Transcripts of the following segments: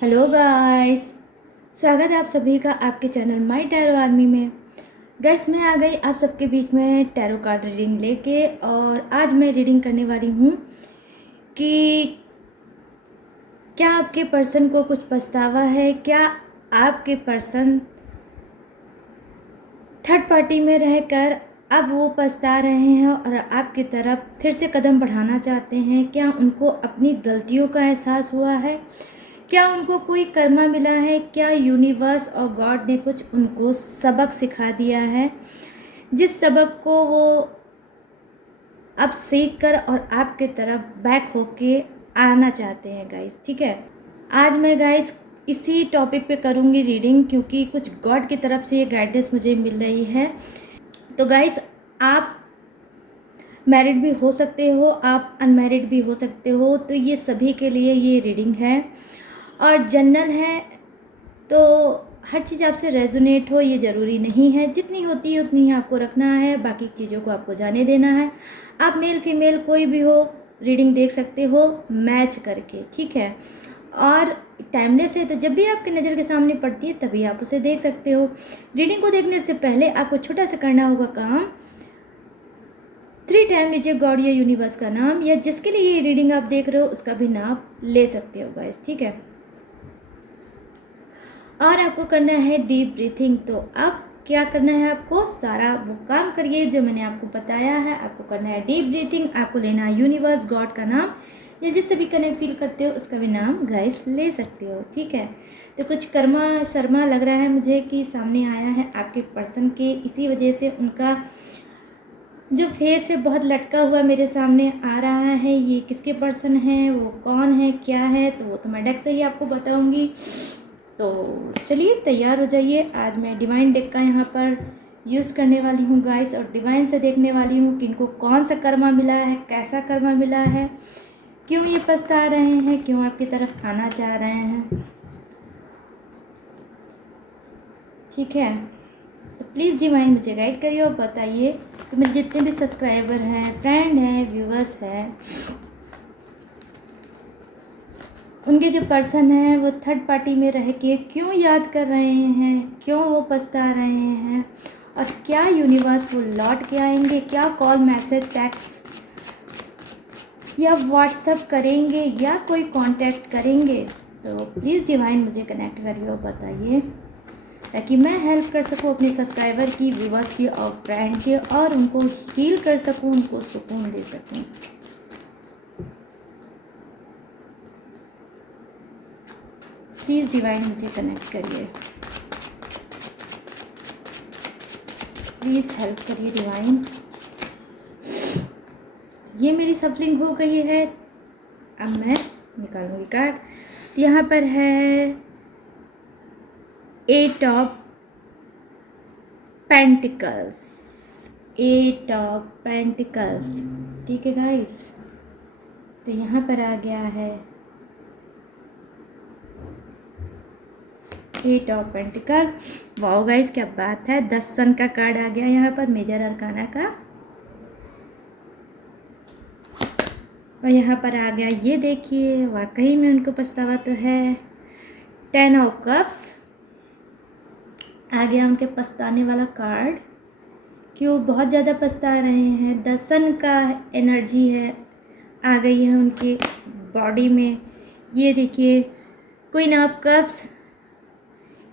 Hello guys, स्वागत है आप सभी का आपके चैनल माय टैरो आर्मी में। गाइस, मैं आ गई आप सबके बीच में टैरो कार्ड रीडिंग लेके। और आज मैं रीडिंग करने वाली हूँ कि क्या आपके पर्सन को कुछ पछतावा है, क्या आपके पर्सन थर्ड पार्टी में रहकर अब वो पछता रहे हैं और आपकी तरफ फिर से कदम बढ़ाना चाहते हैं। क्या उनको अपनी गलतियों का एहसास हुआ है, क्या उनको कोई कर्मा मिला है, क्या यूनिवर्स और गॉड ने कुछ उनको सबक सिखा दिया है जिस सबक को वो अब सीख कर और आपके तरफ बैक होके आना चाहते हैं गाइस। ठीक है, आज मैं गाइस इसी टॉपिक पे करूँगी रीडिंग, क्योंकि कुछ गॉड की तरफ से ये गाइडेंस मुझे मिल रही है। तो गाइस, आप मैरिड भी हो सकते हो, आप अनमैरिड भी हो सकते हो, तो ये सभी के लिए ये रीडिंग है और जनरल है। तो हर चीज़ आपसे रेजोनेट हो ये ज़रूरी नहीं है, जितनी होती है उतनी ही आपको रखना है, बाकी चीज़ों को आपको जाने देना है। आप मेल फीमेल कोई भी हो रीडिंग देख सकते हो मैच करके, ठीक है। और टाइमलेस है, तो जब भी आपकी नज़र के सामने पड़ती है तभी आप उसे देख सकते हो। रीडिंग को देखने से पहले आपको छोटा सा करना होगा काम, 3 टाइम लीजिए गॉड या यूनिवर्स का नाम, या जिसके लिए ये रीडिंग आप देख रहे हो उसका भी नाम ले सकते हो गाइस, ठीक है। और आपको करना है डीप ब्रीथिंग। तो अब क्या करना है, आपको सारा वो काम करिए जो मैंने आपको बताया है। आपको करना है डीप ब्रीथिंग, आपको लेना है यूनिवर्स गॉड का नाम, या जिससे भी कनेक्ट फील करते हो उसका भी नाम गाइस ले सकते हो, ठीक है। तो कुछ कर्मा शर्मा लग रहा है मुझे कि सामने आया है आपके पर्सन के, इसी वजह से उनका जो फेस है बहुत लटका हुआ मेरे सामने आ रहा है। ये किसके पर्सन है, वो कौन है, क्या है, तो वो तो मैं डेक से ही आपको बताऊंगी। तो चलिए तैयार हो जाइए। आज मैं डिवाइन डेक का यहाँ पर यूज़ करने वाली हूँ गाइस, और डिवाइन से देखने वाली हूँ कि इनको कौन सा कर्मा मिला है, कैसा कर्मा मिला है, क्यों ये पछता रहे हैं, क्यों आपकी तरफ आना चाह रहे हैं, ठीक है। तो प्लीज़ डिवाइन मुझे गाइड करिए और बताइए कि मेरे जितने भी सब्सक्राइबर हैं, फ्रेंड हैं, व्यूवर्स हैं, उनके जो पर्सन हैं वो थर्ड पार्टी में रह के क्यों याद कर रहे हैं, क्यों वो पछता रहे हैं, और क्या यूनिवर्स वो लौट के आएंगे, क्या कॉल मैसेज टेक्स्ट या व्हाट्सएप करेंगे या कोई कांटेक्ट करेंगे। तो प्लीज़ डिवाइन मुझे कनेक्ट करिए और बताइए, ताकि मैं हेल्प कर सकूं अपने सब्सक्राइबर की, व्यूवर्स की और फ्रेंड की, और उनको हील कर सकूं, उनको सुकून दे सकूं। प्लीज़ डिवाइन मुझे कनेक्ट करिए, प्लीज़ हेल्प करिए डिवाइन। ये मेरी सफलिंग हो गई है, अब मैं निकालूंगी कार्ड। तो यहाँ पर है 8 ऑफ पेंटिकल्स, 8 ऑफ पेंटिकल्स, ठीक है गाइस। तो यहाँ पर आ गया है 8 ऑफ पेंटिकल। वाओ गाइस, क्या बात है, 10 सन का कार्ड आ गया यहाँ पर, मेजर अरकाना का। और यहाँ पर आ गया, ये देखिए वाकई में उनको पछतावा तो है, 10 ऑफ कप्स आ गया उनके पछताने वाला कार्ड, कि वो बहुत ज़्यादा पछता रहे हैं। 10 सन का एनर्जी है, आ गई है उनके बॉडी में। ये देखिए क्वीन ऑफ कप्स,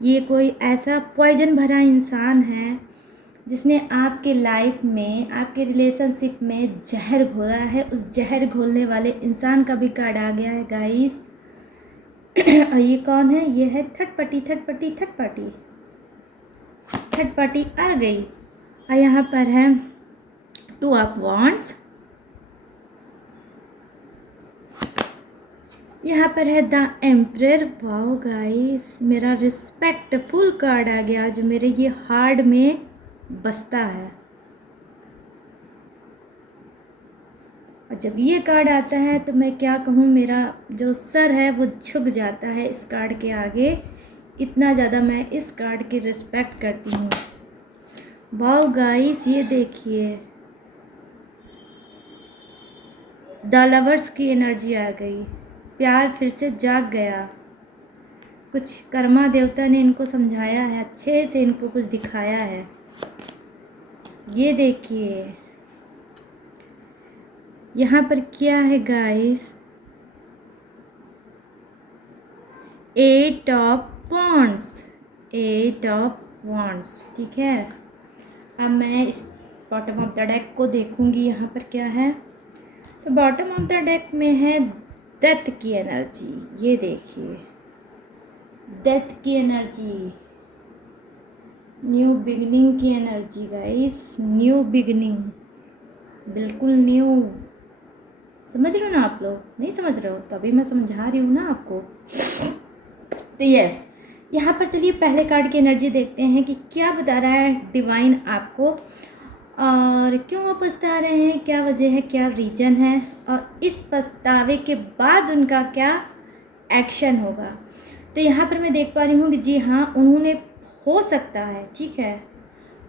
ये कोई ऐसा पॉइजन भरा इंसान है जिसने आपके लाइफ में, आपके रिलेशनशिप में जहर घोला है। उस जहर घोलने वाले इंसान का भी कार्ड आ गया है गाइस। और ये कौन है, ये है third party, third party, third party, third party आ गई। और यहाँ पर है 2 ऑफ वांड्स, यहाँ पर है द एम्परर। वाओ गाइस, मेरा रिस्पेक्टफुल कार्ड आ गया जो मेरे ये हार्ट में बसता है। और जब ये कार्ड आता है तो मैं क्या कहूँ, मेरा जो सर है वो झुक जाता है इस कार्ड के आगे, इतना ज़्यादा मैं इस कार्ड की रिस्पेक्ट करती हूँ। वाओ गाइस, ये देखिए द लवर्स की एनर्जी आ गई, प्यार फिर से जाग गया। कुछ कर्मा देवता ने इनको समझाया है, अच्छे से इनको कुछ दिखाया है। ये देखिए यहाँ पर क्या है guys, 8 of wands, 8 of wands, ठीक है। अब मैं इस बॉटम ऑफ द डेक को देखूंगी यहाँ पर क्या है। तो बॉटम ऑफ द डेक में है डेथ की एनर्जी। ये देखिए डेथ की एनर्जी, न्यू बिगनिंग की एनर्जी गाइस, न्यू बिगनिंग, बिल्कुल न्यू। समझ रहे हो ना आप लोग? नहीं समझ रहे हो तो अभी मैं समझा रही हूँ ना आपको। तो यस, यहाँ पर चलिए पहले कार्ड की एनर्जी देखते हैं कि क्या बता रहा है डिवाइन आपको, और क्यों वो पछता रहे हैं, क्या वजह है, क्या रीज़न है, और इस पछतावे के बाद उनका क्या एक्शन होगा। तो यहाँ पर मैं देख पा रही हूँ कि जी हाँ, उन्होंने, हो सकता है, ठीक है,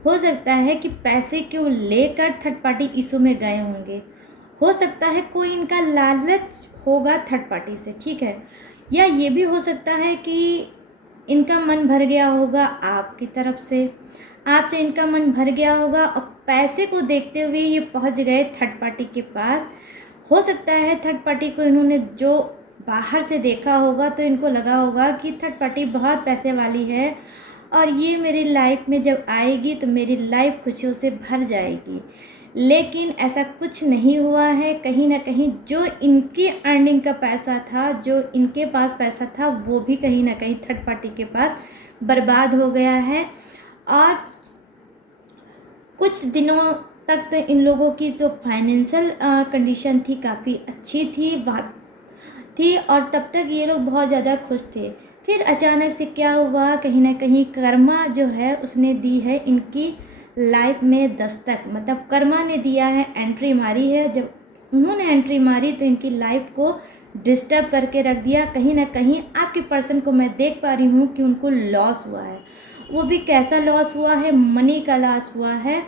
हो सकता है कि पैसे को लेकर थर्ड पार्टी इशू में गए होंगे। हो सकता है कोई इनका लालच होगा थर्ड पार्टी से, ठीक है, या ये भी हो सकता है कि इनका मन भर गया होगा आपकी तरफ से, आपसे इनका मन भर गया होगा और पैसे को देखते हुए ये पहुंच गए थर्ड पार्टी के पास। हो सकता है थर्ड पार्टी को इन्होंने जो बाहर से देखा होगा तो इनको लगा होगा कि थर्ड पार्टी बहुत पैसे वाली है और ये मेरी लाइफ में जब आएगी तो मेरी लाइफ खुशियों से भर जाएगी। लेकिन ऐसा कुछ नहीं हुआ है। कहीं ना कहीं जो इनकी अर्निंग का पैसा था, जो इनके पास पैसा था, वो भी कहीं ना कहीं थर्ड पार्टी के पास बर्बाद हो गया है। और कुछ दिनों तक तो इन लोगों की जो फाइनेंशियल कंडीशन थी काफ़ी अच्छी थी, बात थी, और तब तक ये लोग बहुत ज़्यादा खुश थे। फिर अचानक से क्या हुआ, कहीं ना कहीं कर्मा जो है उसने दी है इनकी लाइफ में दस्तक, मतलब कर्मा ने दिया है, एंट्री मारी है। जब उन्होंने एंट्री मारी तो इनकी लाइफ को डिस्टर्ब करके रख दिया। कहीं ना कहीं आपके पर्सन को मैं देख पा रही हूँ कि उनको लॉस हुआ है। वो भी कैसा लॉस हुआ है, मनी का लॉस हुआ है।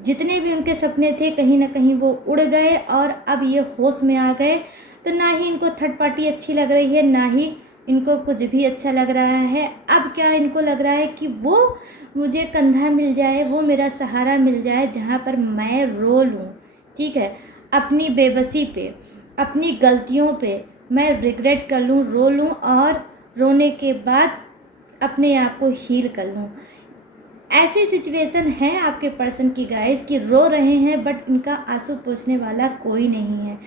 जितने भी उनके सपने थे कहीं ना कहीं वो उड़ गए और अब ये होश में आ गए। तो ना ही इनको थर्ड पार्टी अच्छी लग रही है, ना ही इनको कुछ भी अच्छा लग रहा है। अब क्या इनको लग रहा है कि वो मुझे कंधा मिल जाए, वो मेरा सहारा मिल जाए, जहाँ पर मैं रो लूँ, ठीक है, अपनी बेबसी पे, अपनी गलतियों पे मैं रिग्रेट कर लूँ, रो लूँ, और रोने के बाद अपने आप को हील कर लूँ। ऐसी सिचुएशन है आपके पर्सन की गाइस कि रो रहे हैं बट इनका आंसू पोंछने वाला कोई नहीं है।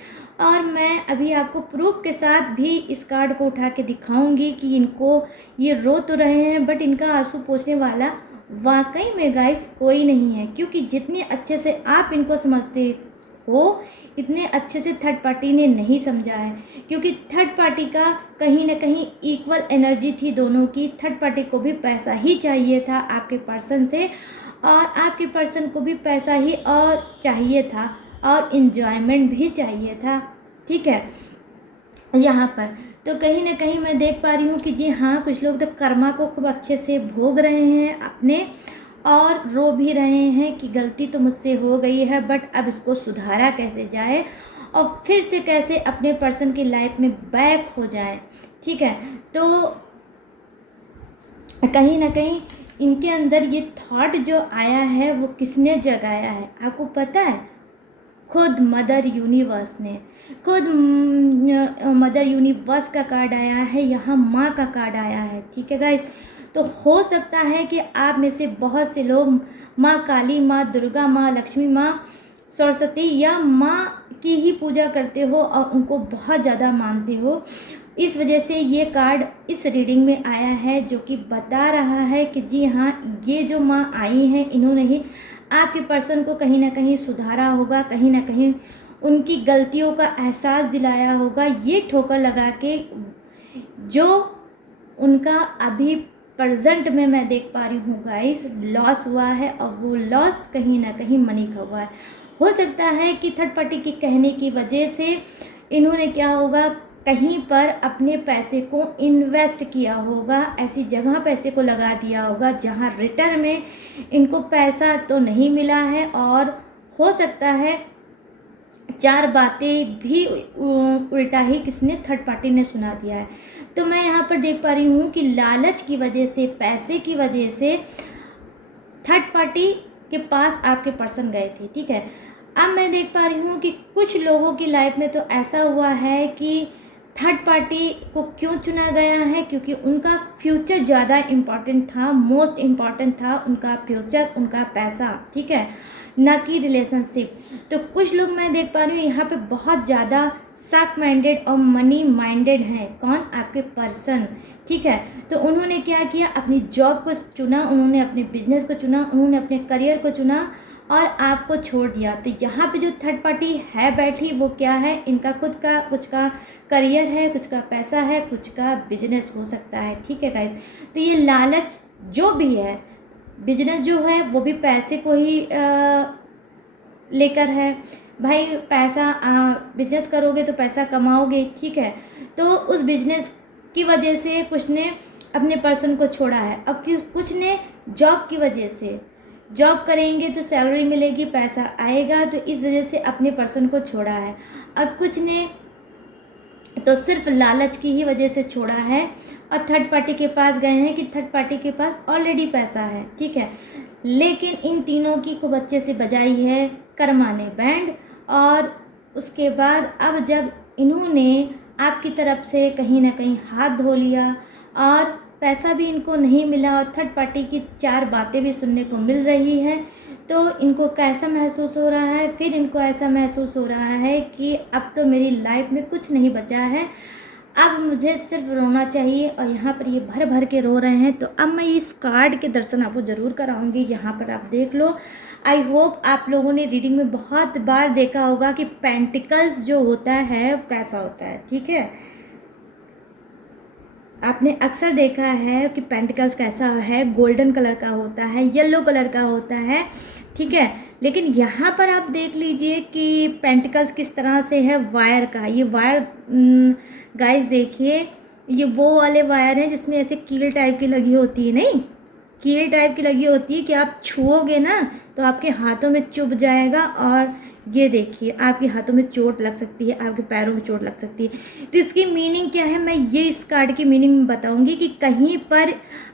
और मैं अभी आपको प्रूफ के साथ भी इस कार्ड को उठा के दिखाऊंगी कि इनको, ये रो तो रहे हैं बट इनका आंसू पोंछने वाला वाकई में गाइस कोई नहीं है। क्योंकि जितने अच्छे से आप इनको समझते हो इतने अच्छे से थर्ड पार्टी ने नहीं समझा है। क्योंकि थर्ड पार्टी का कहीं ना कहीं इक्वल एनर्जी थी दोनों की। थर्ड पार्टी को भी पैसा ही चाहिए था आपके पर्सन से, और आपके पर्सन को भी पैसा ही और चाहिए था, और इन्जॉयमेंट भी चाहिए था, ठीक है। यहाँ पर तो कहीं ना कहीं मैं देख पा रही हूँ कि जी हाँ, कुछ लोग तो कर्मा को खूब अच्छे से भोग रहे हैं अपने, और रो भी रहे हैं कि गलती तो मुझसे हो गई है बट अब इसको सुधारा कैसे जाए और फिर से कैसे अपने पर्सन की लाइफ में बैक हो जाए, ठीक है। तो कहीं ना कहीं इनके अंदर ये थॉट जो आया है वो किसने जगाया है आपको पता है? खुद मदर यूनिवर्स ने। खुद मदर यूनिवर्स का कार्ड आया है, यहाँ माँ का कार्ड आया है, ठीक है गाइस। तो हो सकता है कि आप में से बहुत से लोग माँ काली, माँ दुर्गा, माँ लक्ष्मी, माँ सरस्वती या माँ की ही पूजा करते हो और उनको बहुत ज़्यादा मानते हो। इस वजह से ये कार्ड इस रीडिंग में आया है जो कि बता रहा है कि जी हाँ, ये जो माँ आई हैं इन्होंने ही आपके पर्सन को कहीं ना कहीं सुधारा होगा, कहीं ना कहीं उनकी गलतियों का एहसास दिलाया होगा। ये ठोकर लगा के जो उनका अभी प्रेजेंट में मैं देख पा रही हूँ गाइस लॉस हुआ है, और वो लॉस कहीं ना कहीं मनी का हुआ है। हो सकता है कि थर्ड पार्टी के कहने की वजह से इन्होंने क्या होगा, कहीं पर अपने पैसे को इन्वेस्ट किया होगा, ऐसी जगह पैसे को लगा दिया होगा जहां रिटर्न में इनको पैसा तो नहीं मिला है। और हो सकता है चार बातें भी उल्टा ही किसने, थर्ड पार्टी ने सुना दिया है। तो मैं यहाँ पर देख पा रही हूँ कि लालच की वजह से, पैसे की वजह से थर्ड पार्टी के पास आपके पर्सन गए थे, ठीक है। अब मैं देख पा रही हूँ कि कुछ लोगों की लाइफ में तो ऐसा हुआ है कि थर्ड पार्टी को क्यों चुना गया है, क्योंकि उनका फ्यूचर ज़्यादा इम्पॉर्टेंट था, मोस्ट इम्पॉर्टेंट था उनका फ्यूचर, उनका पैसा, ठीक है, ना कि रिलेशनशिप। तो कुछ लोग मैं देख पा रही हूँ यहाँ पे बहुत ज़्यादा शार्प माइंडेड और मनी माइंडेड हैं। कौन? आपके पर्सन, ठीक है। तो उन्होंने क्या किया, अपनी जॉब को चुना, उन्होंने अपने बिजनेस को चुना, उन्होंने अपने करियर को चुना और आपको छोड़ दिया। तो यहाँ पे जो थर्ड पार्टी है बैठी, वो क्या है, इनका खुद का कुछ का करियर है, कुछ का पैसा है, कुछ का बिजनेस हो सकता है, ठीक है गाइस। तो ये लालच जो भी है, बिजनेस जो है वो भी पैसे को ही लेकर है। भाई पैसा, बिजनेस करोगे तो पैसा कमाओगे, ठीक है। तो उस बिजनेस की वजह से कुछ ने अपने पर्सन को छोड़ा है। अब कुछ ने जॉब की वजह से, जॉब करेंगे तो सैलरी मिलेगी, पैसा आएगा, तो इस वजह से अपने पर्सन को छोड़ा है। अब कुछ ने तो सिर्फ लालच की ही वजह से छोड़ा है और थर्ड पार्टी के पास गए हैं कि थर्ड पार्टी के पास ऑलरेडी पैसा है, ठीक है। लेकिन इन तीनों की खूब अच्छे से बजाई है कर्मा ने बैंड। और उसके बाद अब जब इन्होंने आपकी तरफ से कहीं ना कहीं हाथ धो लिया और पैसा भी इनको नहीं मिला और थर्ड पार्टी की चार बातें भी सुनने को मिल रही हैं, तो इनको कैसा महसूस हो रहा है? फिर इनको ऐसा महसूस हो रहा है कि अब तो मेरी लाइफ में कुछ नहीं बचा है, अब मुझे सिर्फ रोना चाहिए। और यहाँ पर ये भर भर के रो रहे हैं। तो अब मैं इस कार्ड के दर्शन आपको ज़रूर कराऊंगी, यहाँ पर आप देख लो। आई होप आप लोगों ने रीडिंग में बहुत बार देखा होगा कि पेंटिकल्स जो होता है वो कैसा होता है, ठीक है। आपने अक्सर देखा है कि पेंटिकल्स कैसा है, गोल्डन कलर का होता है, येलो कलर का होता है, ठीक है। लेकिन यहाँ पर आप देख लीजिए कि पेंटिकल्स किस तरह से है, वायर का। ये वायर गाइस देखिए, ये वो वाले वायर हैं जिसमें ऐसे कील टाइप की लगी होती है, नहीं, कील टाइप की लगी होती है कि आप छुओगे ना तो आपके हाथों में चुभ जाएगा और ये देखिए आपके हाथों में चोट लग सकती है, आपके पैरों में चोट लग सकती है। तो इसकी मीनिंग क्या है, मैं ये इस कार्ड की मीनिंग बताऊंगी कि कहीं पर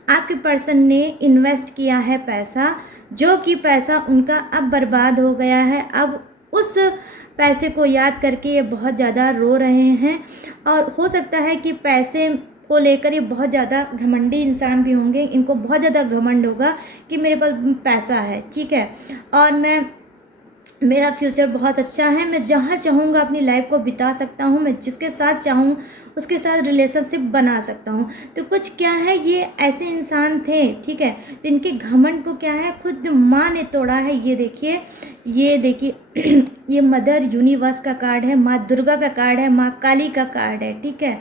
आपके पर्सन ने इन्वेस्ट किया है पैसा, जो कि पैसा उनका अब बर्बाद हो गया है। अब उस पैसे को याद करके ये बहुत ज़्यादा रो रहे हैं और हो सकता है कि पैसे को लेकर ये बहुत ज़्यादा घमंडी इंसान भी होंगे। इनको बहुत ज़्यादा घमंड होगा कि मेरे पास पैसा है, ठीक है, और मेरा फ्यूचर बहुत अच्छा है, मैं जहाँ चाहूँगा अपनी लाइफ को बिता सकता हूँ, मैं जिसके साथ चाहूँ उसके साथ रिलेशनशिप बना सकता हूँ। तो कुछ क्या है, ये ऐसे इंसान थे, ठीक है। तो इनके घमंड को क्या है, खुद माँ ने तोड़ा है। ये देखिए, ये देखिए ये मदर यूनिवर्स का कार्ड है, माँ दुर्गा का कार्ड है, माँ काली का कार्ड है, ठीक है।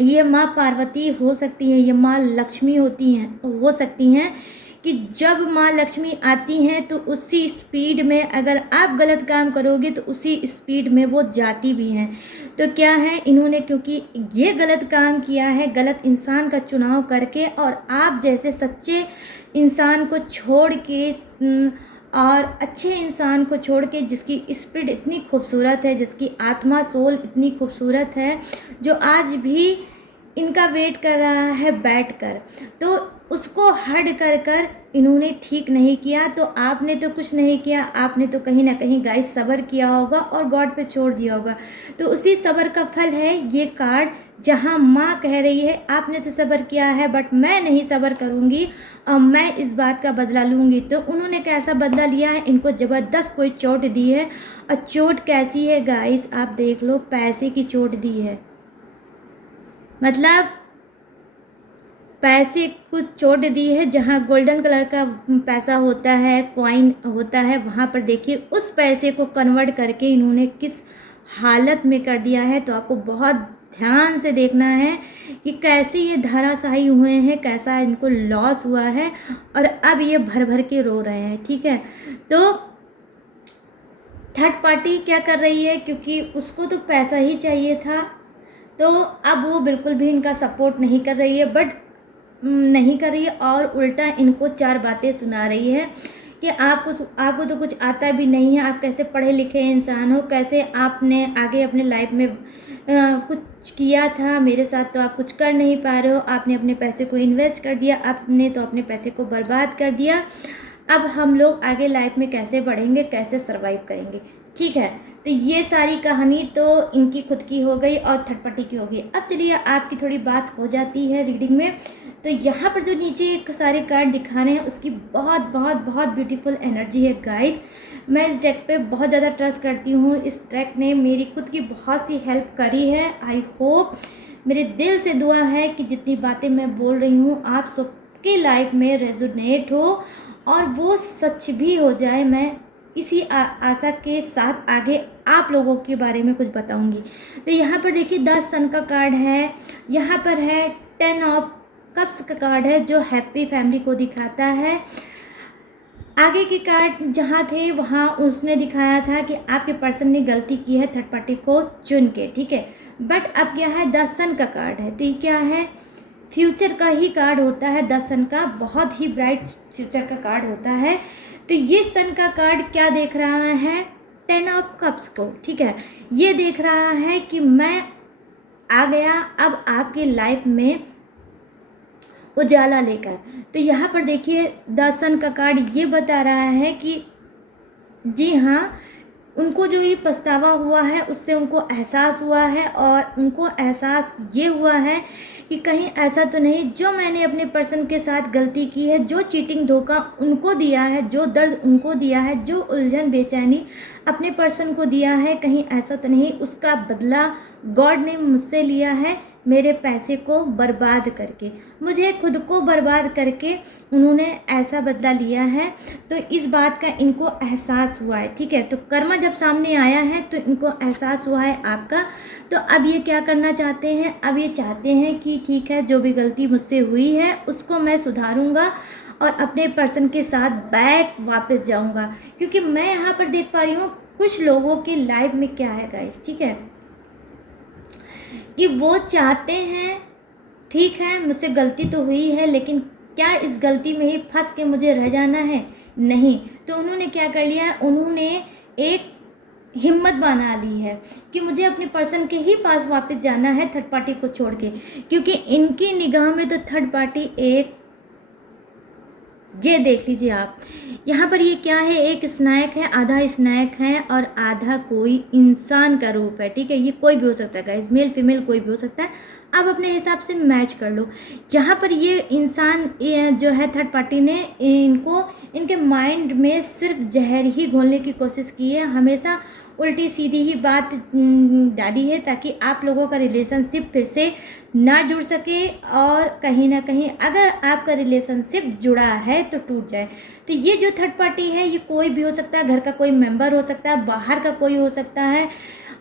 ये माँ पार्वती हो सकती है, ये माँ लक्ष्मी होती हैं, हो सकती हैं कि जब माँ लक्ष्मी आती हैं तो उसी स्पीड में अगर आप गलत काम करोगे तो उसी स्पीड में वो जाती भी हैं। तो क्या है, इन्होंने क्योंकि ये गलत काम किया है, गलत इंसान का चुनाव करके, और आप जैसे सच्चे इंसान को छोड़ के और अच्छे इंसान को छोड़ के, जिसकी स्पिरिट इतनी खूबसूरत है, जिसकी आत्मा सोल इतनी खूबसूरत है, जो आज भी इनका वेट कर रहा है बैठकर, तो उसको हट कर इन्होंने ठीक नहीं किया। तो आपने तो कुछ नहीं किया, आपने तो कहीं ना कहीं गाइस सब्र किया होगा और गॉड पे छोड़ दिया होगा। तो उसी सब्र का फल है ये कार्ड, जहाँ माँ कह रही है आपने तो सब्र किया है बट मैं नहीं सब्र करूँगी और मैं इस बात का बदला लूँगी। तो उन्होंने कैसा बदला लिया है, इनको ज़बरदस्त कोई चोट दी है। और चोट कैसी है गाइस, आप देख लो, पैसे की चोट दी है। मतलब पैसे कुछ चोट दी है, जहाँ गोल्डन कलर का पैसा होता है, कॉइन होता है, वहाँ पर देखिए उस पैसे को कन्वर्ट करके इन्होंने किस हालत में कर दिया है। तो आपको बहुत ध्यान से देखना है कि कैसे ये धराशायी हुए हैं, कैसा इनको लॉस हुआ है और अब ये भर भर के रो रहे हैं, ठीक है। तो थर्ड पार्टी क्या कर रही है, क्योंकि उसको तो पैसा ही चाहिए था, तो अब वो बिल्कुल भी इनका सपोर्ट नहीं कर रही है और उल्टा इनको चार बातें सुना रही है कि आपको तो कुछ आता भी नहीं है, आप कैसे पढ़े लिखे इंसान हो, कैसे आपने आगे अपने लाइफ में कुछ किया था, मेरे साथ तो आप कुछ कर नहीं पा रहे हो, आपने अपने पैसे को इन्वेस्ट कर दिया, आपने तो अपने पैसे को बर्बाद कर दिया, अब हम लोग आगे लाइफ में कैसे बढ़ेंगे, कैसे सर्वाइव करेंगे। ठीक है, तो ये सारी कहानी तो इनकी खुद की हो गई और थर्ड पार्टी की हो गई। अब चलिए आपकी थोड़ी बात हो जाती है रीडिंग में। तो यहाँ पर जो नीचे सारे कार्ड दिखा रहे हैं उसकी बहुत बहुत बहुत ब्यूटीफुल एनर्जी है गाइस। मैं इस डेक पे बहुत ज़्यादा ट्रस्ट करती हूँ, इस डेक ने मेरी खुद की बहुत सी हेल्प करी है। आई होप, मेरे दिल से दुआ है कि जितनी बातें मैं बोल रही हूँ आप सबके लाइफ में रेजोनेट हो और वो सच भी हो जाए। मैं इसी आशा के साथ आगे आप लोगों के बारे में कुछ बताऊंगी। तो यहाँ पर देखिए 10 सन का कार्ड है, यहाँ पर है 10 ऑफ कप्स का कार्ड है जो हैप्पी फैमिली को दिखाता है। आगे के कार्ड जहाँ थे वहाँ उसने दिखाया था कि आपके पर्सन ने गलती की है थर्ड पार्टी को चुन के, ठीक है। बट अब क्या है, 10 सन का कार्ड है, तो ये क्या है, फ्यूचर का ही कार्ड होता है। 10 सन का बहुत ही ब्राइट फ्यूचर का कार्ड होता है। तो ये सन का कार्ड क्या देख रहा है, 10 ऑफ कप्स को, ठीक है। ये देख रहा है कि मैं आ गया अब आपके लाइफ में उजाला लेकर। तो यहाँ पर देखिए 10 सन का कार्ड ये बता रहा है कि जी हाँ, उनको जो ये पछतावा हुआ है उससे उनको एहसास हुआ है और उनको एहसास ये हुआ है कि कहीं ऐसा तो नहीं जो मैंने अपने पर्सन के साथ गलती की है, जो चीटिंग धोखा उनको दिया है, जो दर्द उनको दिया है, जो उलझन बेचैनी अपने पर्सन को दिया है, कहीं ऐसा तो नहीं उसका बदला गॉड ने मुझसे लिया है मेरे पैसे को बर्बाद करके, मुझे खुद को बर्बाद करके उन्होंने ऐसा बदला लिया है। तो इस बात का इनको एहसास हुआ है, ठीक है। तो कर्मा जब सामने आया है तो इनको एहसास हुआ है आपका। तो अब ये क्या करना चाहते हैं, अब ये चाहते हैं कि ठीक है जो भी गलती मुझसे हुई है उसको मैं सुधारूंगा और अपने पर्सन के साथ बैक वापस जाऊंगा। क्योंकि मैं यहाँ पर देख पा रही हूँ कुछ लोगों के लाइफ में क्या है गाइस, ठीक है, कि वो चाहते हैं ठीक है मुझसे गलती तो हुई है लेकिन क्या इस गलती में ही फंस के मुझे रह जाना है, नहीं। तो उन्होंने क्या कर लिया, उन्होंने एक हिम्मत बना ली है कि मुझे अपने पर्सन के ही पास वापस जाना है थर्ड पार्टी को छोड़ के। क्योंकि इनकी निगाह में तो थर्ड पार्टी एक, ये देख लीजिए आप यहाँ पर ये क्या है, एक स्नैक है, आधा स्नैक है और आधा कोई इंसान का रूप है, ठीक है। ये कोई भी हो सकता है गाइस, मेल फीमेल कोई भी हो सकता है, आप अपने हिसाब से मैच कर लो। यहाँ पर ये इंसान जो है थर्ड पार्टी ने इनको इनके माइंड में सिर्फ जहर ही घोलने की कोशिश की है, हमेशा उल्टी सीधी ही बात डाली है ताकि आप लोगों का रिलेशनशिप फिर से ना जुड़ सके और कहीं ना कहीं अगर आपका रिलेशनशिप जुड़ा है तो टूट जाए। तो ये जो थर्ड पार्टी है ये कोई भी हो सकता है, घर का कोई मेंबर हो सकता है, बाहर का कोई हो सकता है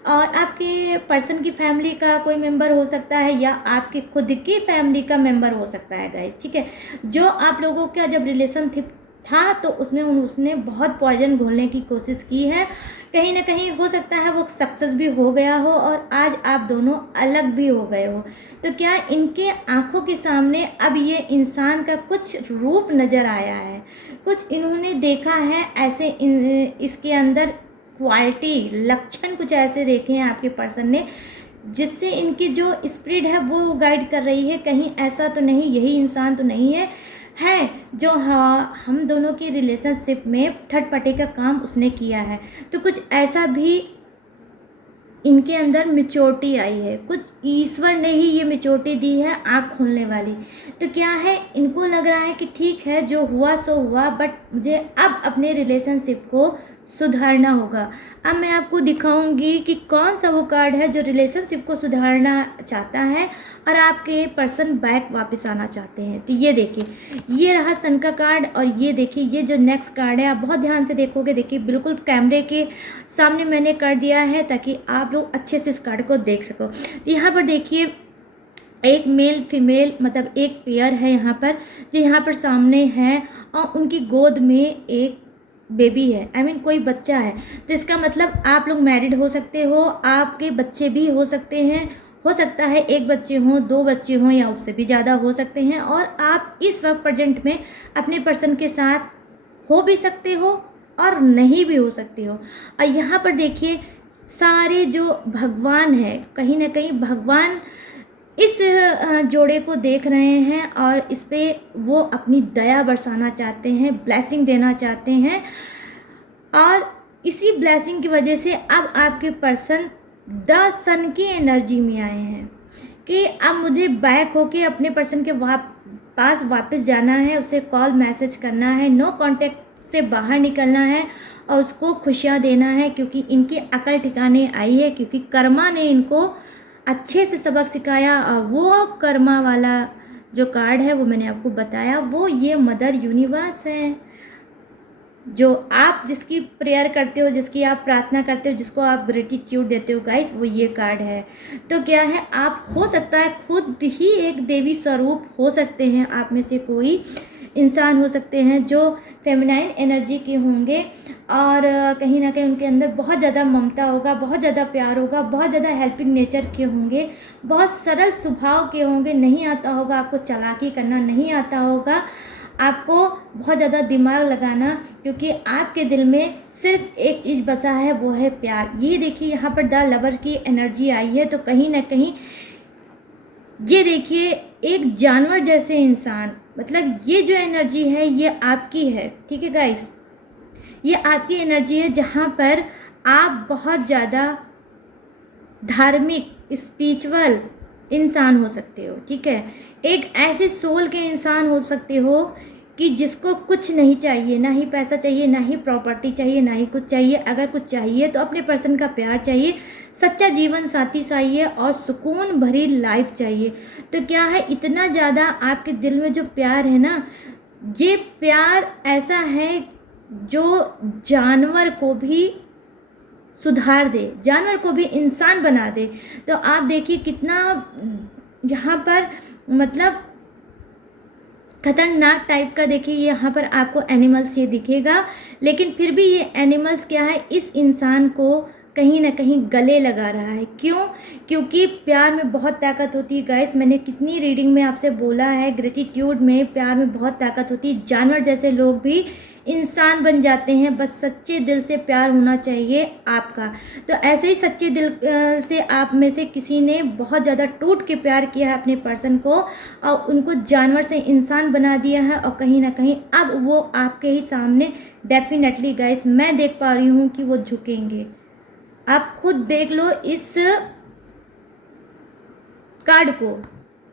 और आपके पर्सन की फैमिली का कोई मेंबर हो सकता है या आपकी खुद की फैमिली का मेंबर हो सकता है गाइस, ठीक है। जो आप लोगों का जब रिलेशनशिप था तो उसमें उसने बहुत पॉइजन घोलने की कोशिश की है, कहीं ना कहीं हो सकता है वो सक्सेस भी हो गया हो और आज आप दोनों अलग भी हो गए हो। तो क्या इनके आंखों के सामने अब ये इंसान का कुछ रूप नज़र आया है, कुछ इन्होंने देखा है ऐसे इसके अंदर क्वालिटी लक्षण कुछ ऐसे देखे हैं आपके पर्सन ने जिससे इनकी जो स्पिरिट है वो गाइड कर रही है कहीं ऐसा तो नहीं यही इंसान तो नहीं है जो हम दोनों की रिलेशनशिप में थर्ड पार्टी का काम उसने किया है। तो कुछ ऐसा भी इनके अंदर मैच्योरिटी आई है, कुछ ईश्वर ने ही ये मैच्योरिटी दी है आँख खोलने वाली। तो क्या है, इनको लग रहा है कि ठीक है जो हुआ सो हुआ, बट मुझे अब अपने रिलेशनशिप को सुधारना होगा। अब मैं आपको दिखाऊंगी कि कौन सा वो कार्ड है जो रिलेशनशिप को सुधारना चाहता है और आपके पर्सन बैक वापस आना चाहते हैं। तो ये देखिए, ये रहा सन का कार्ड और ये देखिए ये जो नेक्स्ट कार्ड है, आप बहुत ध्यान से देखोगे, देखिए बिल्कुल कैमरे के सामने मैंने कर दिया है ताकि आप लोग अच्छे से इस कार्ड को देख सको। तो यहाँ पर देखिए एक मेल फीमेल मतलब एक पेयर है यहाँ पर जो यहाँ पर सामने है और उनकी गोद में एक बेबी है, आई मीन कोई बच्चा है। तो इसका मतलब आप लोग मैरिड हो सकते हो, आपके बच्चे भी हो सकते हैं, हो सकता है एक बच्चे हों, दो बच्चे हों या उससे भी ज़्यादा हो सकते हैं और आप इस वक्त प्रेजेंट में अपने पर्सन के साथ हो भी सकते हो और नहीं भी हो सकते हो। और यहाँ पर देखिए सारे जो भगवान है, कहीं ना कहीं भगवान इस जोड़े को देख रहे हैं और इस पे वो अपनी दया बरसाना चाहते हैं, ब्लेसिंग देना चाहते हैं। और इसी ब्लेसिंग की वजह से अब आपके पर्सन द सन की एनर्जी में आए हैं कि अब मुझे बैक होके अपने पर्सन के पास वापस जाना है, उसे कॉल मैसेज करना है, नो कांटेक्ट से बाहर निकलना है और उसको खुशियाँ देना है, क्योंकि इनकी अकल ठिकाने आई है, क्योंकि कर्मा ने इनको अच्छे से सबक सिखाया। और वो कर्मा वाला जो कार्ड है वो मैंने आपको बताया, वो ये मदर यूनिवर्स है, जो आप जिसकी प्रेयर करते हो, जिसकी आप प्रार्थना करते हो, जिसको आप ग्रेटिट्यूड देते हो गाइस, वो ये कार्ड है। तो क्या है, आप हो सकता है खुद ही एक देवी स्वरूप हो सकते हैं, आप में से कोई इंसान हो सकते हैं जो फेमिनाइन एनर्जी के होंगे और कहीं ना कहीं उनके अंदर बहुत ज़्यादा ममता होगा, बहुत ज़्यादा प्यार होगा, बहुत ज़्यादा हेल्पिंग नेचर के होंगे, बहुत सरल स्वभाव के होंगे। नहीं आता होगा आपको चालाकी करना, नहीं आता होगा आपको बहुत ज़्यादा दिमाग लगाना, क्योंकि आपके दिल में सिर्फ एक चीज़ बसा है, वो है प्यार। ये देखिए यहाँ पर द लवर की एनर्जी आई है, तो कहीं ना कहीं ये देखिए एक जानवर जैसे इंसान, मतलब ये जो एनर्जी है ये आपकी है, ठीक है गाइस, ये आपकी एनर्जी है जहाँ पर आप बहुत ज़्यादा धार्मिक स्पिरिचुअल इंसान हो सकते हो, ठीक है। एक ऐसे सोल के इंसान हो सकते हो कि जिसको कुछ नहीं चाहिए, ना ही पैसा चाहिए, ना ही प्रॉपर्टी चाहिए, ना ही कुछ चाहिए। अगर कुछ चाहिए तो अपने पर्सन का प्यार चाहिए, सच्चा जीवन साथी चाहिए और सुकून भरी लाइफ चाहिए। तो क्या है, इतना ज़्यादा आपके दिल में जो प्यार है ना, ये प्यार ऐसा है जो जानवर को भी सुधार दे, जानवर को भी इंसान बना दे। तो आप देखिए कितना यहाँ पर मतलब खतरनाक टाइप का, देखिए यहाँ पर आपको एनिमल्स ये दिखेगा, लेकिन फिर भी ये एनिमल्स क्या है, इस इंसान को कहीं ना कहीं गले लगा रहा है। क्यों? क्योंकि प्यार में बहुत ताकत होती है गाइस। मैंने कितनी रीडिंग में आपसे बोला है, ग्रेटिट्यूड में, प्यार में बहुत ताकत होती है। जानवर जैसे लोग भी इंसान बन जाते हैं, बस सच्चे दिल से प्यार होना चाहिए आपका। तो ऐसे ही सच्चे दिल से आप में से किसी ने बहुत ज़्यादा टूट के प्यार किया है अपने पर्सन को और उनको जानवर से इंसान बना दिया है, और कहीं ना कहीं अब वो आपके ही सामने डेफिनेटली गाइस मैं देख पा रही हूँ कि वो झुकेंगे। आप खुद देख लो, इस कार्ड को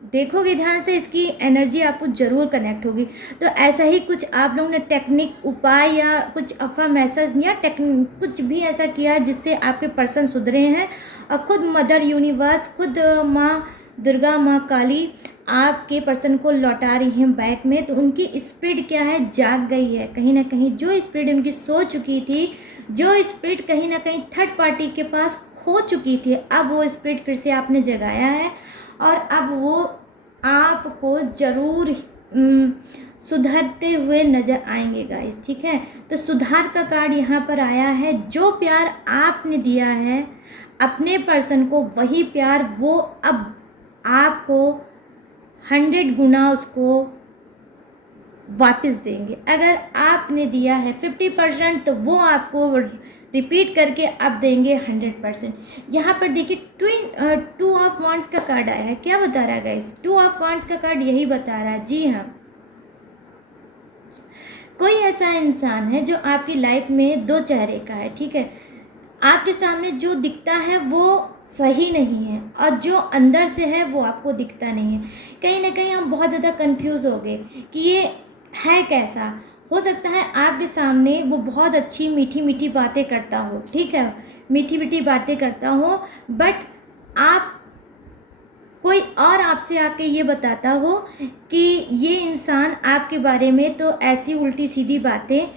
देखोगे ध्यान से, इसकी एनर्जी आपको ज़रूर कनेक्ट होगी। तो ऐसा ही कुछ आप लोगों ने टेक्निक, उपाय या कुछ अफर्मेशंस या कुछ भी ऐसा किया है जिससे आपके पर्सन सुधरे हैं, और खुद मदर यूनिवर्स, खुद माँ दुर्गा, माँ काली आपके पर्सन को लौटा रही हैं बैक में। तो उनकी स्पिरिट क्या है, जाग गई है। कहीं ना कहीं जो स्पिरिट उनकी सो चुकी थी, जो स्पिरिट कहीं ना कहीं थर्ड पार्टी के पास खो चुकी थी, अब वो स्पिरिट फिर से आपने जगाया है और अब वो आपको ज़रूर सुधरते हुए नज़र आएंगे गाइस, ठीक है। तो सुधार का कार्ड यहाँ पर आया है। जो प्यार आपने दिया है अपने पर्सन को, वही प्यार वो अब आपको 100 गुना उसको वापस देंगे। अगर आपने दिया है 50% तो वो आपको रिपीट करके अब देंगे 100%। यहाँ पर देखिए टू ऑफ वांड्स का कार्ड आया है। क्या बता रहा है गाइस? टू ऑफ वांड्स का कार्ड यही बता रहा है, जी हाँ, कोई ऐसा इंसान है जो आपकी लाइफ में दो चेहरे का है, ठीक है। आपके सामने जो दिखता है वो सही नहीं है और जो अंदर से है वो आपको दिखता नहीं है। कहीं ना कहीं हम बहुत ज़्यादा कंफ्यूज हो गए कि ये है कैसा। हो सकता है आपके सामने वो बहुत अच्छी मीठी मीठी बातें करता हो, ठीक है, मीठी मीठी बातें करता हो, बट आप कोई और आपसे आके ये बताता हो कि ये इंसान आपके बारे में तो ऐसी उल्टी सीधी बातें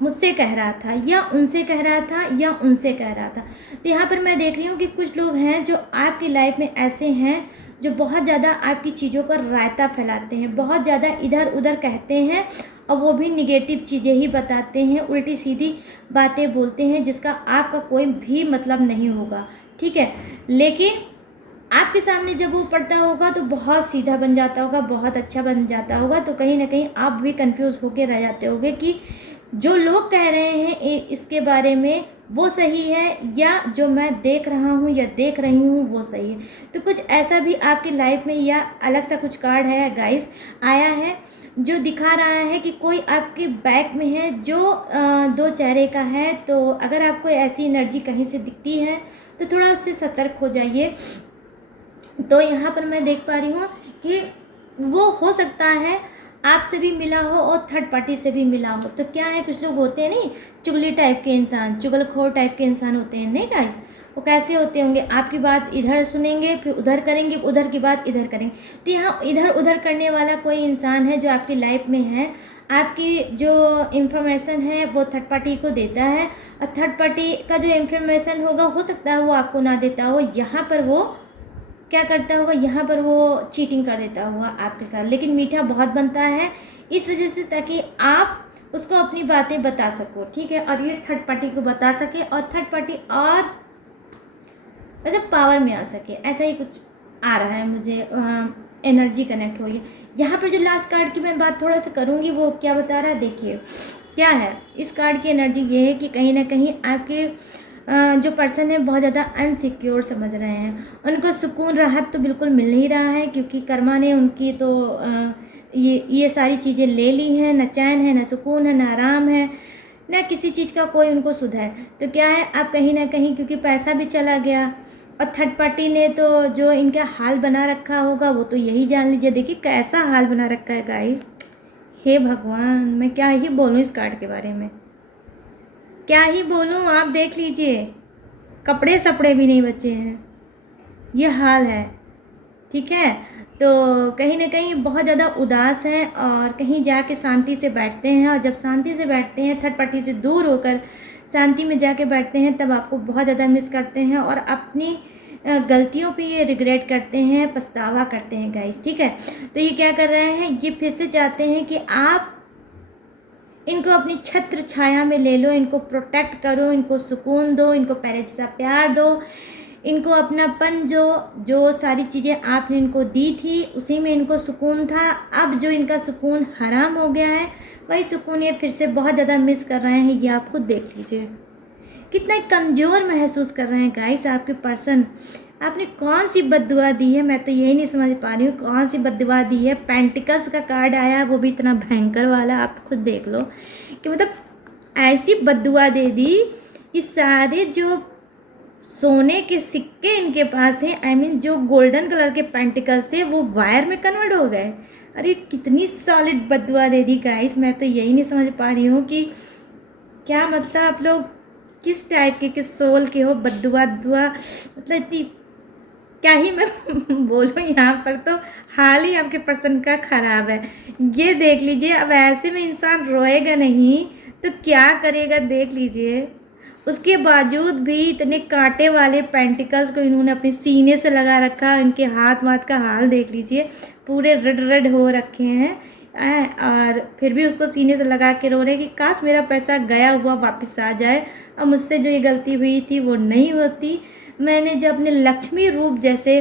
मुझसे कह रहा था या उनसे कह रहा था या उनसे कह रहा था। तो यहाँ पर मैं देख रही हूँ कि कुछ लोग हैं जो आपकी लाइफ में ऐसे हैं जो बहुत ज़्यादा आपकी चीज़ों का रायता फैलाते हैं, बहुत ज़्यादा इधर उधर कहते हैं और वो भी निगेटिव चीज़ें ही बताते हैं, उल्टी सीधी बातें बोलते हैं जिसका आपका कोई भी मतलब नहीं होगा, ठीक है। लेकिन आपके सामने जब वो पढ़ता होगा तो बहुत सीधा बन जाता होगा, बहुत अच्छा बन जाता होगा। तो कहीं ना कहीं आप भी कंफ्यूज होके रह जाते होगे कि जो लोग कह रहे हैं इसके बारे में वो सही है, या जो मैं देख रहा हूँ या देख रही हूँ वो सही है। तो कुछ ऐसा भी आपकी लाइफ में या अलग सा कुछ कार्ड है गाइस आया है जो दिखा रहा है कि कोई आपके बैक में है जो दो चेहरे का है। तो अगर आपको ऐसी एनर्जी कहीं से दिखती है तो थोड़ा उससे सतर्क हो जाइए। तो यहाँ पर मैं देख पा रही हूँ कि वो हो सकता है आपसे भी मिला हो और थर्ड पार्टी से भी मिला हो। तो क्या है, कुछ लोग होते हैं नहीं, चुगली टाइप के इंसान, चुगलखोर टाइप के इंसान होते हैं नहीं गाइस। वो कैसे होते होंगे, आपकी बात इधर सुनेंगे फिर उधर करेंगे, उधर की बात इधर करेंगे। तो यहाँ इधर उधर करने वाला कोई इंसान है जो आपकी लाइफ में है। आपकी जो इंफॉर्मेशन है वो थर्ड पार्टी को देता है, और थर्ड पार्टी का जो इंफॉर्मेशन होगा हो सकता है वो आपको ना देता हो। यहाँ पर वो क्या करता होगा, यहाँ पर वो चीटिंग कर देता होगा आपके साथ, लेकिन मीठा बहुत बनता है इस वजह से ताकि आप उसको अपनी बातें बता सको, ठीक है, और ये थर्ड पार्टी को बता सके और थर्ड पार्टी और मतलब पावर में आ सके। ऐसा ही कुछ आ रहा है मुझे, एनर्जी कनेक्ट हो रही है। यहाँ पर जो लास्ट कार्ड की मैं बात थोड़ा सा करूँगी वो क्या बता रहा है, देखिए क्या है। इस कार्ड की एनर्जी ये है कि कहीं ना कहीं आपके जो पर्सन है बहुत ज़्यादा अनसिक्योर समझ रहे हैं। उनको सुकून राहत तो बिल्कुल मिल नहीं रहा है, क्योंकि कर्मा ने उनकी तो ये सारी चीज़ें ले ली हैं। न चैन है, न सुकून है, न आराम है, न किसी चीज़ का कोई उनको सुध है। तो क्या है, आप कहीं ना कहीं क्योंकि पैसा भी चला गया और थर्ड पार्टी ने तो जो इनका हाल बना रखा होगा वो तो यही जान लीजिए। देखिए कैसा हाल बना रखा है गाइस, हे भगवान, मैं क्या ही बोलूँ इस कार्ड के बारे में, क्या ही बोलूँ। आप देख लीजिए, कपड़े सपड़े भी नहीं बचे हैं, ये हाल है, ठीक है। तो कहीं ना कहीं बहुत ज़्यादा उदास हैं और कहीं जाके शांति से बैठते हैं, और जब शांति से बैठते हैं थर्ड पार्टी से दूर होकर शांति में जाके बैठते हैं तब आपको बहुत ज़्यादा मिस करते हैं और अपनी गलतियों पे ये रिग्रेट करते हैं, पछतावा करते हैं गाइस, ठीक है। तो ये क्या कर रहे हैं, ये फिर से चाहते हैं कि आप इनको अपनी छत्र छाया में ले लो, इनको प्रोटेक्ट करो, इनको सुकून दो, इनको पहले जैसा प्यार दो, इनको अपनापन जो सारी चीज़ें आपने इनको दी थी उसी में इनको सुकून था। अब जो इनका सुकून हराम हो गया है वही सुकून ये फिर से बहुत ज़्यादा मिस कर रहे हैं। ये आप खुद देख लीजिए कितना कमज़ोर महसूस कर रहे हैं गाइस आपके पर्सन। आपने कौन सी बद्दुआ दी है, मैं तो यही नहीं समझ पा रही हूँ कौन सी बद्दुआ दी है। पेंटिकल्स का कार्ड आया, वो भी इतना भयंकर वाला, आप खुद देख लो कि मतलब ऐसी बद्दुआ दे दी कि सारे जो सोने के सिक्के इनके पास थे, आई मीन जो गोल्डन कलर के पेंटिकल्स थे वो वायर में कन्वर्ट हो गए। अरे कितनी सॉलिड बद्दुआ दे दी गाइस, मैं तो यही नहीं समझ पा रही हूँ कि क्या मतलब आप लोग किस टाइप के किस सोल के हो। बद्दुआ दुआ मतलब इतनी क्या ही मैं बोलूँ, यहाँ पर तो हाल ही आपके पर्सन का ख़राब है। ये देख लीजिए, अब ऐसे में इंसान रोएगा नहीं तो क्या करेगा, देख लीजिए। उसके बावजूद भी इतने कांटे वाले पेंटिकल्स को इन्होंने अपने सीने से लगा रखा, इनके हाथ वाथ का हाल देख लीजिए, पूरे रेड रेड हो रखे हैं। और फिर भी उसको सीने से लगा के रो रहे कि काश मेरा पैसा गया हुआ वापस आ जाए, और मुझसे जो ये गलती हुई थी वो नहीं होती। मैंने जो अपने लक्ष्मी रूप जैसे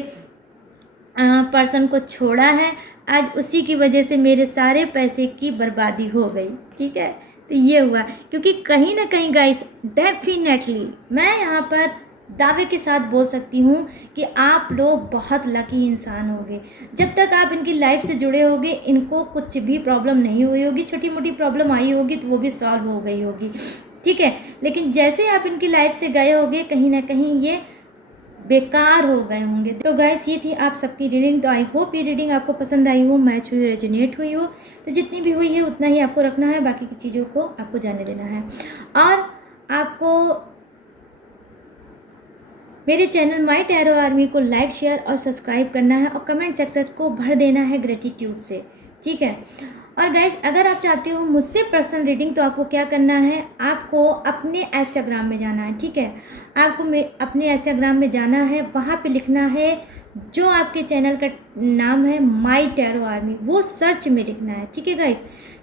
पर्सन को छोड़ा है, आज उसी की वजह से मेरे सारे पैसे की बर्बादी हो गई, ठीक है। तो ये हुआ क्योंकि कहीं ना कहीं गाइस डेफिनेटली मैं यहाँ पर दावे के साथ बोल सकती हूँ कि आप लोग बहुत लकी इंसान होंगे। जब तक आप इनकी लाइफ से जुड़े होंगे इनको कुछ भी प्रॉब्लम नहीं हुई होगी, छोटी मोटी प्रॉब्लम आई होगी तो वो भी सॉल्व हो गई होगी, ठीक है। लेकिन जैसे आप इनकी लाइफ से गए होंगे कहीं ना कहीं ये बेकार हो गए होंगे। तो गाइस ये थी आप सबकी रीडिंग। तो आई होप ये रीडिंग आपको पसंद आई हो, मैच हुई, रेजोनेट हुई हो। तो जितनी भी हुई है उतना ही आपको रखना है, बाकी की चीज़ों को आपको जाने देना है। और आपको मेरे चैनल माय टैरो आर्मी को लाइक शेयर और सब्सक्राइब करना है और कमेंट सेक्शन को भर देना है ग्रेटिट्यूड से, ठीक है। और गाइज अगर आप चाहते हो मुझसे पर्सनल रीडिंग तो आपको क्या करना है, आपको अपने इंस्टाग्राम में जाना है, ठीक है। आपको अपने इंस्टाग्राम में जाना है, वहाँ पे लिखना है जो आपके चैनल का नाम है माय टैरो आर्मी, वो सर्च में लिखना है, ठीक है गाइज।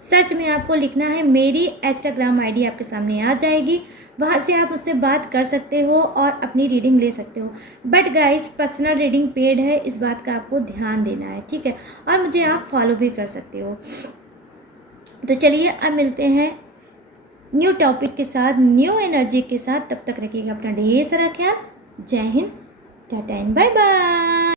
सर्च में आपको लिखना है, मेरी इंस्टाग्राम आईडी आपके सामने आ जाएगी, वहाँ से आप उससे बात कर सकते हो और अपनी रीडिंग ले सकते हो। But guys personal reading paid है, इस बात का आपको ध्यान देना है, ठीक है। और मुझे आप फॉलो भी कर सकते हो। तो चलिए अब मिलते हैं न्यू टॉपिक के साथ, न्यू एनर्जी के साथ। तब तक रखिएगा अपना ढेर सारा ख्याल। जय Hind, tata and bye bye.